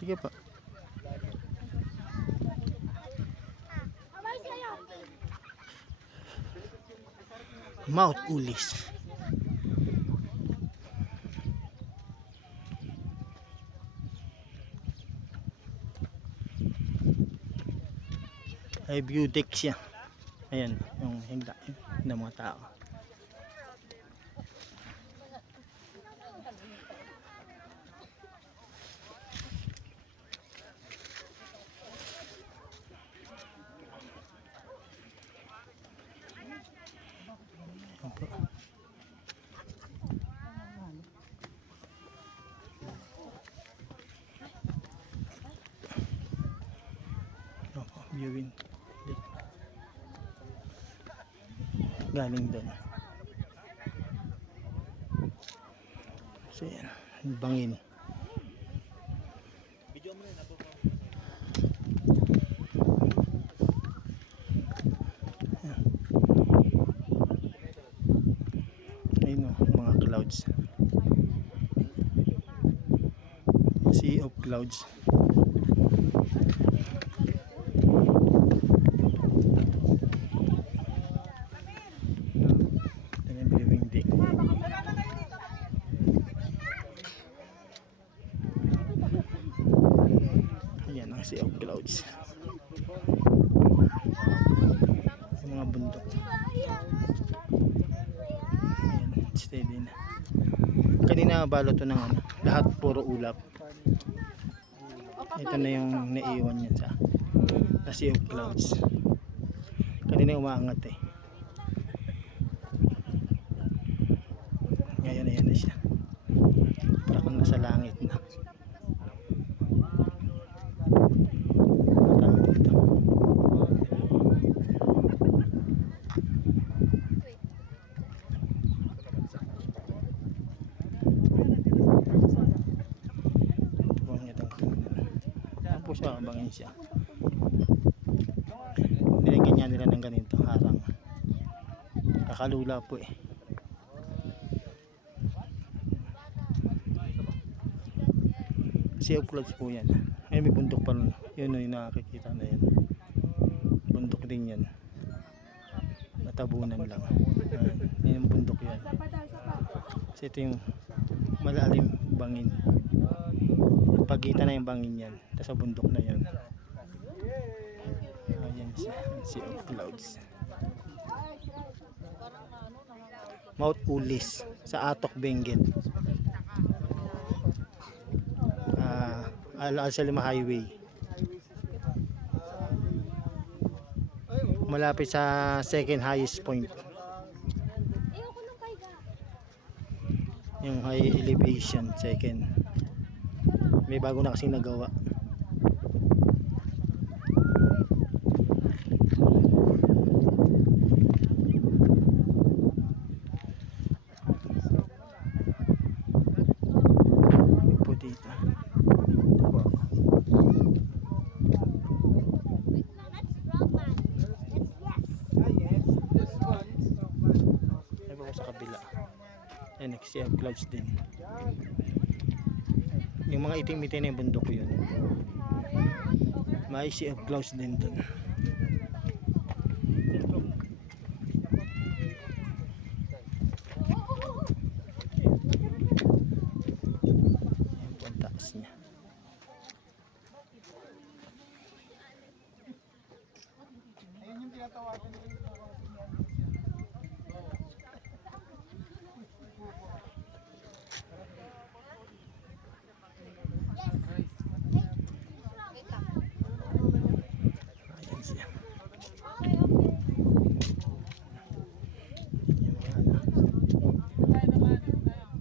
Sige pa. Mount Ulis. Ay view deck siya. Ayan, yung hingga ng mga tao. Viewing deck. Galing doon. So yan, bangin. Video mo na po. Ayun o, mga clouds. Sea of clouds. Ayan ang sea of clouds. Yung mga bundok. Ayan, steady na. Kanina balot to ng ano, lahat puro ulap. Ito na yung naiiwan niya sa sea of clouds. Kanina umaangat eh. Ngayon ayan na siya. Para kung nasa langit na. Tapos abangin siya. Nilagyan niya nila ng ganito harang. Kakalula po eh. Sea of clouds po yan. Ay may bundok pa rin. Yun yung nakakikita na yan. Bundok din yan. Natabunan lang. Yan yung bundok yan. Kasi ito yung malalim bangin. Pagitan na yung bangin yan. Tapos sa bundok na yan. Ayan siya. Sea of clouds. Mount Ulis sa Atok, Benguet. Al-Salima Highway. Malapit sa second highest point. Yung high elevation second. May bago na kasing nagawa. Po dito. Sa kabila. Ayan, sea of clouds din. Yung mga itim-itim na yung bundok ko yun. May sea of clouds din dun. Ayan po ang taas niya. Ayan yung tinatawagan nila.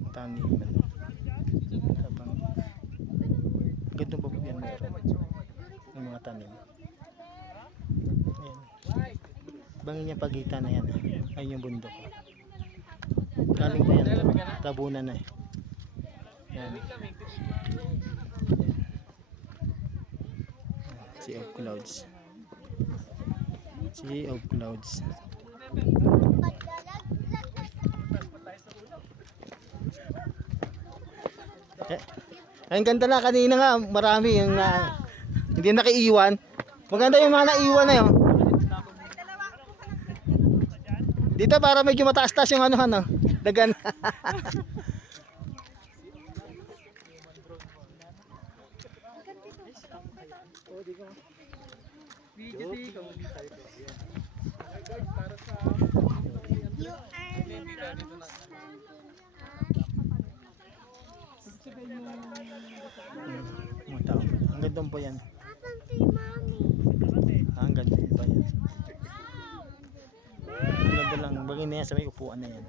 Taniman habang ganda pa po yan meron ng mga tanim. Ayan. Bangin niya pagitan na yan. Ayun yung bundok. Galing pa yan. Tabunan na eh. Ayan. Sea of clouds. Sea of clouds. Ang ganda na kanina nga, marami yung hindi nakiiwan. Maganda yung mga naiwan na yun. Dito para medyo mataas-taas yung ano, dagan. Mga tao. Ang ganda po yan. Ang ganda pa yan. Ang ganda lang. Bangin na yan sa may upuan na yan.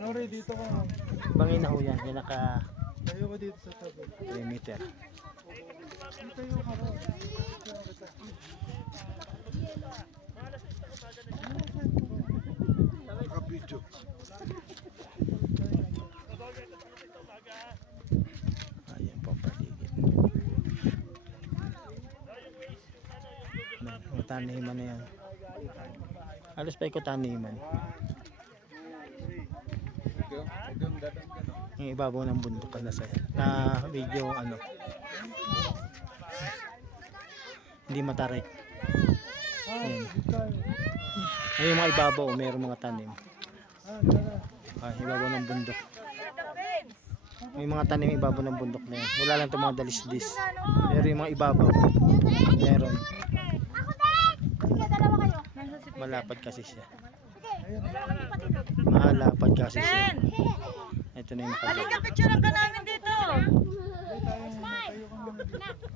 Ano rin dito ka? Bangin na ho yan. Yan naka Tayo ka dito sa tabi. 3 meter. Tayo ka rin. Nakapidyo. Ayan po ang paligid. Mga taniman na yan. Halos pa ikaw taniman. Yung ibabaw ng bundok na video hindi matarik. Ayan. Yung mga ibabaw mayroong mga tanim. Ibabaw ng bundok. May mga tanim ibabaw ng bundok na yan. Wala lang itong mga dalisdis. Pero yung mga ibabaw meron. Malapad kasi siya. Malapad kasi siya. Ito na yung nakalagay. Halika, picturean ka namin dito.